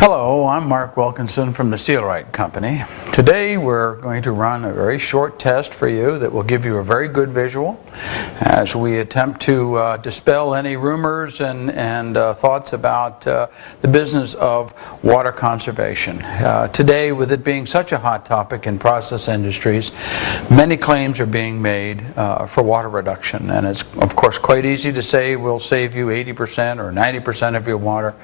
Hello, I'm Mark Wilkinson from the Sealryt Company. Today we're going to run a very short test for you that will give you a very good visual as we attempt to dispel any rumors and thoughts about the business of water conservation. Today, with it being such a hot topic in process industries, many claims are being made for water reduction, and it's of course quite easy to say we'll save you 80% or 90% of your water,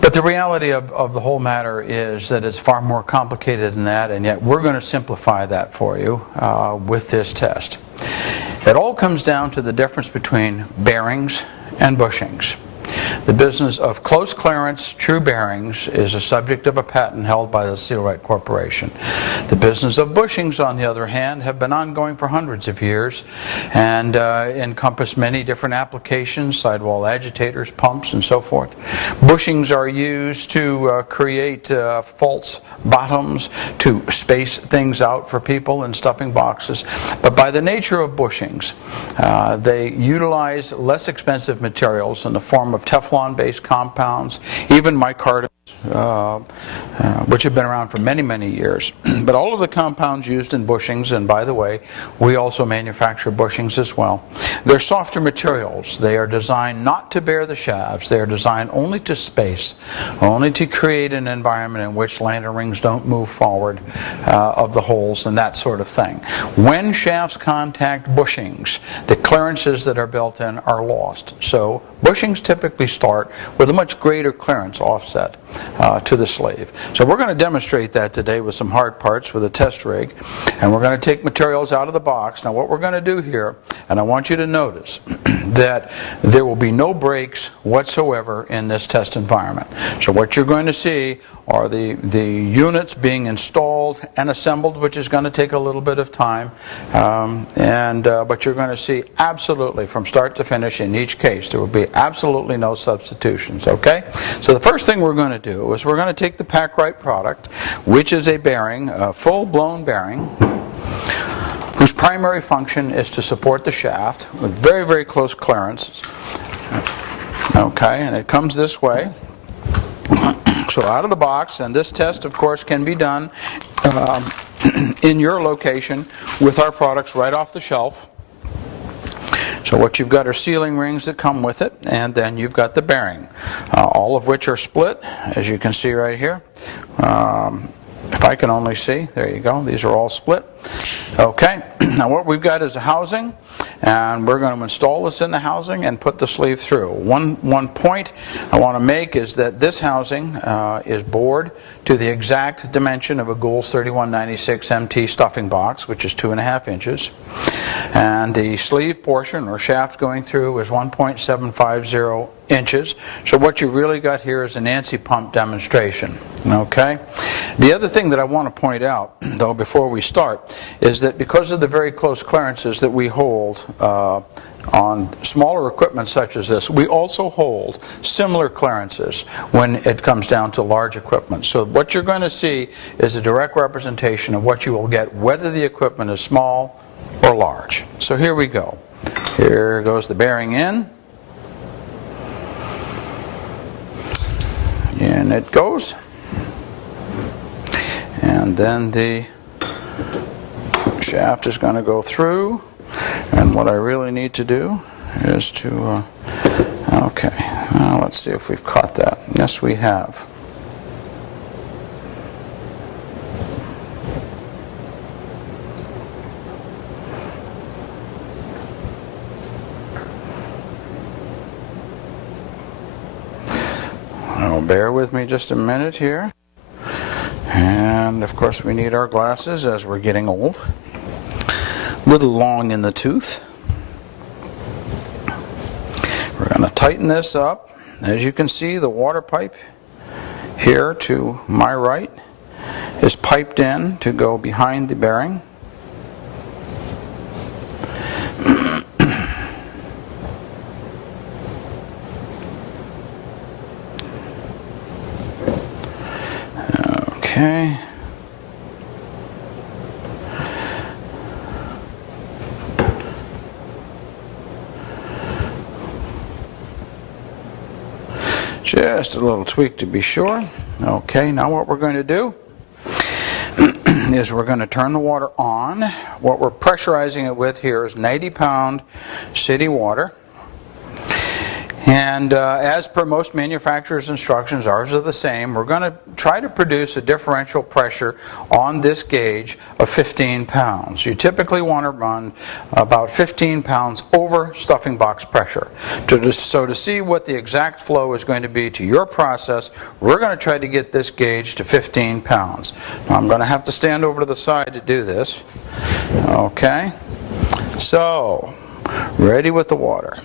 but the reality of the whole matter is that it's far more complicated than that, and yet we're going to simplify that for you with this test. It all comes down to the difference between bearings and bushings. The business of close clearance true bearings is a subject of a patent held by the Sealryt Corporation. The business of bushings, on the other hand, have been ongoing for hundreds of years and encompass many different applications, sidewall agitators, pumps, and so forth. Bushings are used to create false bottoms, to space things out for people in stuffing boxes. But by the nature of bushings, they utilize less expensive materials in the form of Teflon-based compounds, even micarta, which have been around for many, many years. But all of the compounds used in bushings, and by the way, we also manufacture bushings as well, they're softer materials. They are designed not to bear the shafts. They are designed only to space, only to create an environment in which lantern rings don't move forward of the holes and that sort of thing. When shafts contact bushings, the clearances that are built in are lost. So bushings typically start with a much greater clearance offset to the sleeve. So we're going to demonstrate that today with some hard parts with a test rig, and we're going to take materials out of the box. Now what we're going to do here, and I want you to notice that there will be no breaks whatsoever in this test environment. So what you're going to see are the units being installed and assembled, which is going to take a little bit of time, but you're going to see absolutely from start to finish in each case there will be absolutely no substitutions. Okay, so the first thing we're going to do is we're going to take the PACKRYT product, which is a bearing, a full-blown bearing, whose primary function is to support the shaft with very, very close clearance. Okay, and it comes this way. So out of the box, and this test of course can be done in your location with our products right off the shelf. So what you've got are sealing rings that come with it, and then you've got the bearing, all of which are split, as you can see right here. If I can only see, there you go, these are all split. Okay, now what we've got is a housing, and we're going to install this in the housing and put the sleeve through. One point I want to make is that this housing is bored to the exact dimension of a Gould's 3196 MT stuffing box, which is 2.5 inches. And the sleeve portion or shaft going through is 1.750 inches. So what you've really got here is an ANSI pump demonstration. Okay. The other thing that I want to point out, though, before we start, is that because of the very close clearances that we hold on smaller equipment such as this, we also hold similar clearances when it comes down to large equipment. So what you're going to see is a direct representation of what you will get whether the equipment is small or large. So here we go. Here goes the bearing in. In it goes. And then the shaft is going to go through. And what I really need to do is to, okay, now let's see if we've caught that. Yes, we have. Now bear with me just a minute here. And of course we need our glasses as we're getting old. A little long in the tooth. We're going to tighten this up. As you can see, the water pipe here to my right is piped in to go behind the bearing. Okay. Just a little tweak to be sure. Okay, now what we're going to do is we're going to turn the water on. What we're pressurizing it with here is 90-pound city water. And as per most manufacturers' instructions, ours are the same. We're going to try to produce a differential pressure on this gauge of 15 pounds. You typically want to run about 15 pounds over stuffing box pressure. So to see what the exact flow is going to be to your process, we're going to try to get this gauge to 15 pounds. Now I'm going to have to stand over to the side to do this. Okay, so ready with the water.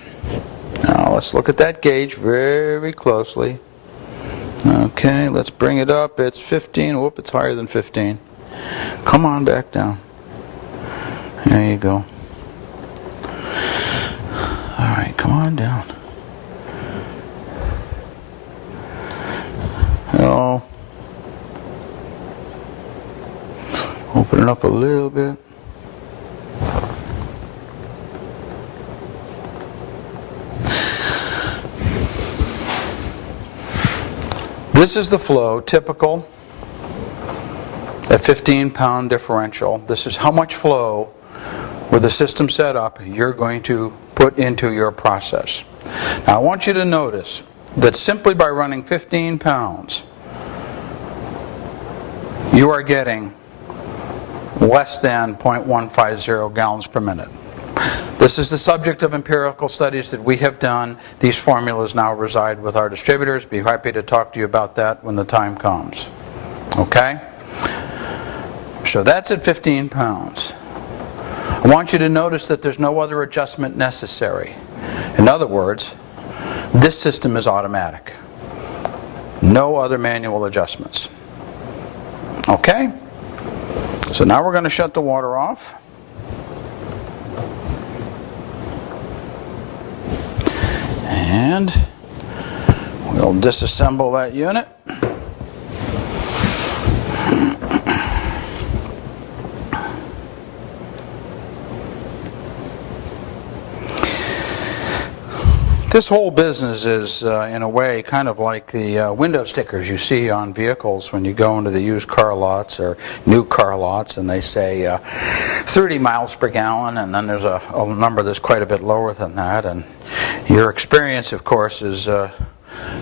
Now let's look at that gauge very closely. Okay, let's bring it up. It's 15. Whoop, it's higher than 15. Come on back down. There you go. Alright, come on down. Oh. Open it up a little bit. This is the flow, typical, at 15-pound differential. This is how much flow, with the system set up, you're going to put into your process. Now I want you to notice that simply by running 15 pounds, you are getting less than 0.150 gallons per minute. This is the subject of empirical studies that we have done. These formulas now reside with our distributors. Be happy to talk to you about that when the time comes. Okay? So that's at 15 pounds. I want you to notice that there's no other adjustment necessary. In other words, this system is automatic. No other manual adjustments. Okay? So now we're going to shut the water off. And we'll disassemble that unit. This whole business is, in a way, kind of like the window stickers you see on vehicles when you go into the used car lots or new car lots, and they say 30 miles per gallon, and then there's a number that's quite a bit lower than that. And your experience, of course, is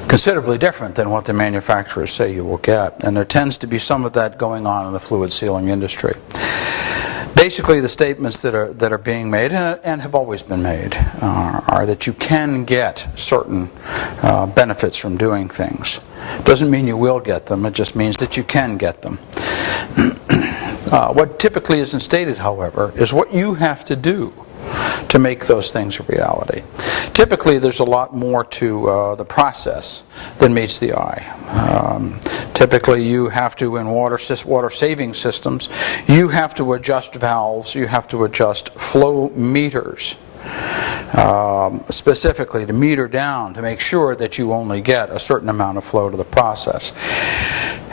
considerably different than what the manufacturers say you will get. And there tends to be some of that going on in the fluid sealing industry. Basically, the statements that are being made, and have always been made, are that you can get certain benefits from doing things. Doesn't mean you will get them, it just means that you can get them. What typically isn't stated, however, is what you have to do to make those things a reality. Typically, there's a lot more to the process than meets the eye. Typically, you have to, in water saving systems, you have to adjust valves, you have to adjust flow meters, specifically to meter down to make sure that you only get a certain amount of flow to the process.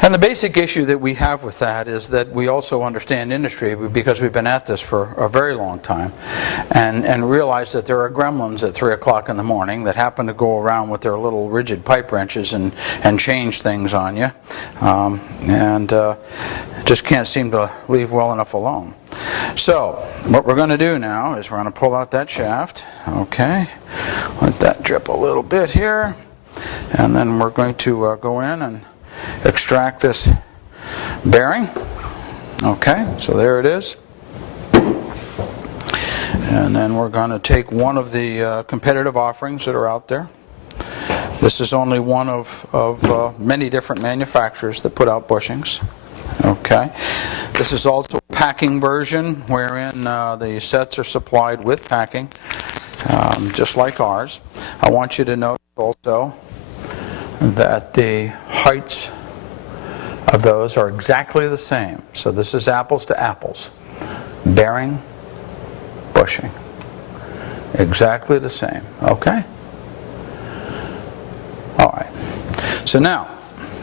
And the basic issue that we have with that is that we also understand industry, because we've been at this for a very long time, and realize that there are gremlins at 3 o'clock in the morning that happen to go around with their little rigid pipe wrenches and change things on you, and just can't seem to leave well enough alone. So what we're going to do now is we're going to pull out that shaft. Okay, let that drip a little bit here, and then we're going to go in and extract this bearing. Okay, so there it is. And then we're going to take one of the competitive offerings that are out there. This is only one of many different manufacturers that put out bushings. Okay, this is also a packing version wherein the sets are supplied with packing, just like ours. I want you to note also that the heights of those are exactly the same. So this is apples to apples. Bearing, bushing. Exactly the same. Okay? Alright. So now,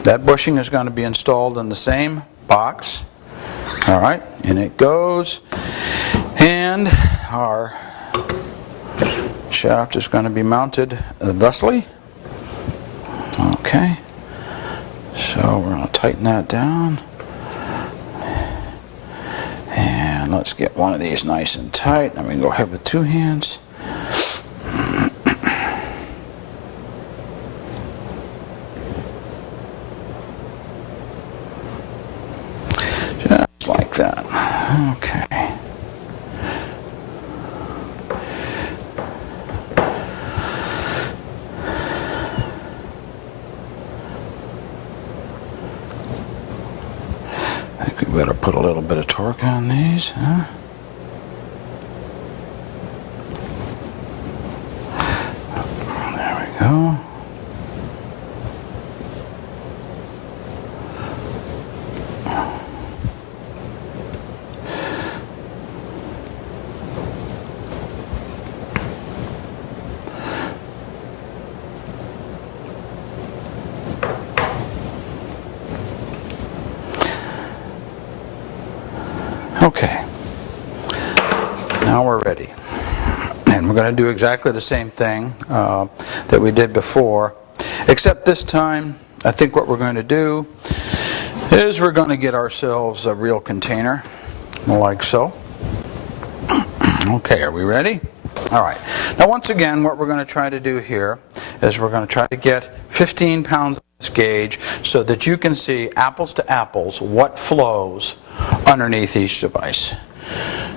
that bushing is going to be installed in the same box. Alright, and it goes. And our shaft is going to be mounted thusly. Okay, so we're going to tighten that down. And let's get one of these nice and tight. I'm going to go ahead with 2 hands. Just like that. Okay. I think we better put a little bit of torque on these, huh? There we go. Okay, now we're ready, and we're going to do exactly the same thing that we did before, except this time I think what we're going to do is we're going to get ourselves a real container, like so. Okay, are we ready? All right, now once again what we're going to try to do here is we're going to try to get 15 pounds of this gauge so that you can see apples to apples what flows underneath each device.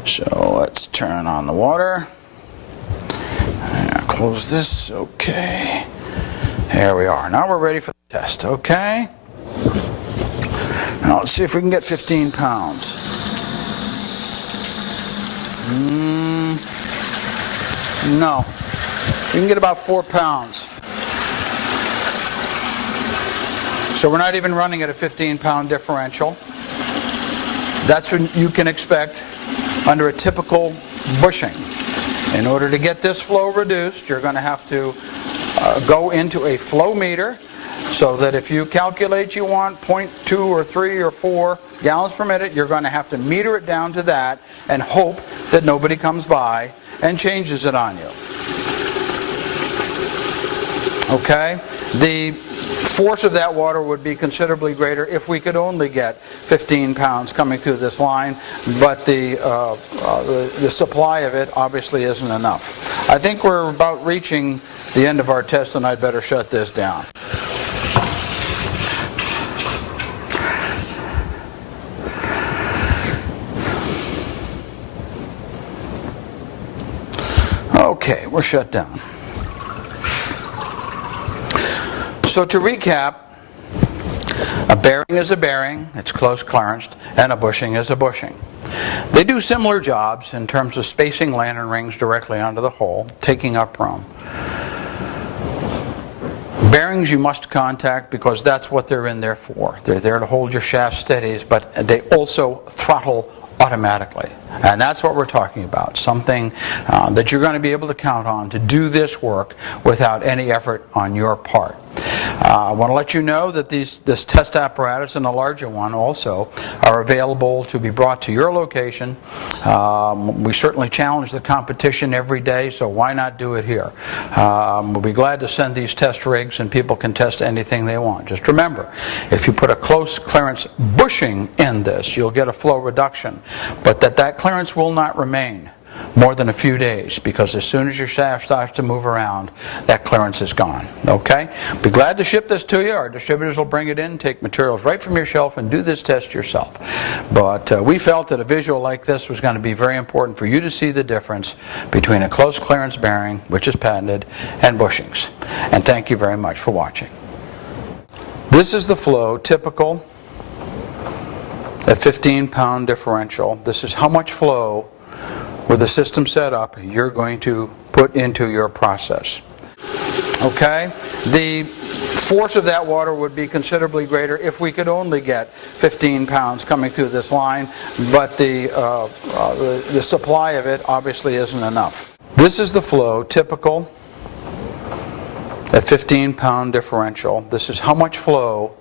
So let's turn on the water. Close this. Okay. There we are. Now we're ready for the test. Okay. Now let's see if we can get 15 pounds. No. We can get about 4 pounds. So we're not even running at a 15-pound differential. That's what you can expect under a typical bushing. In order to get this flow reduced, you're going to have to go into a flow meter, so that if you calculate you want 0.2 or 3 or 4 gallons per minute, you're going to have to meter it down to that and hope that nobody comes by and changes it on you. Okay? The force of that water would be considerably greater if we could only get 15 pounds coming through this line, but the supply of it obviously isn't enough. I think we're about reaching the end of our test, and I'd better shut this down. Okay, we're shut down. So to recap, a bearing is a bearing, it's close clearanced, and a bushing is a bushing. They do similar jobs in terms of spacing lantern rings directly onto the hole, taking up room. Bearings you must contact because that's what they're in there for. They're there to hold your shaft steady, but they also throttle automatically. And that's what we're talking about, something that you're going to be able to count on to do this work without any effort on your part. I want to let you know that this test apparatus and a larger one also are available to be brought to your location. We certainly challenge the competition every day, so why not do it here? We'll be glad to send these test rigs, and people can test anything they want. Just remember, if you put a close clearance bushing in this, you'll get a flow reduction, but that clearance will not remain more than a few days, because as soon as your shaft starts to move around, that clearance is gone. Okay? Be glad to ship this to you. Our distributors will bring it in, take materials right from your shelf, and do this test yourself. But we felt that a visual like this was going to be very important for you to see the difference between a close clearance bearing, which is patented, and bushings. And thank you very much for watching. This is the flow typical at 15-pound differential. This is how much flow with the system set up you're going to put into your process. Okay? The force of that water would be considerably greater if we could only get 15 pounds coming through this line, but the supply of it obviously isn't enough. This is the flow typical at 15-pound differential. This is how much flow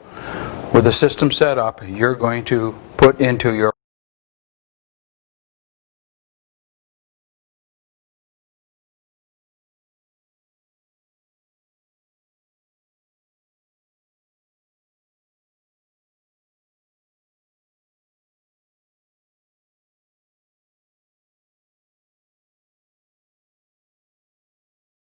with the system set up you're going to put into your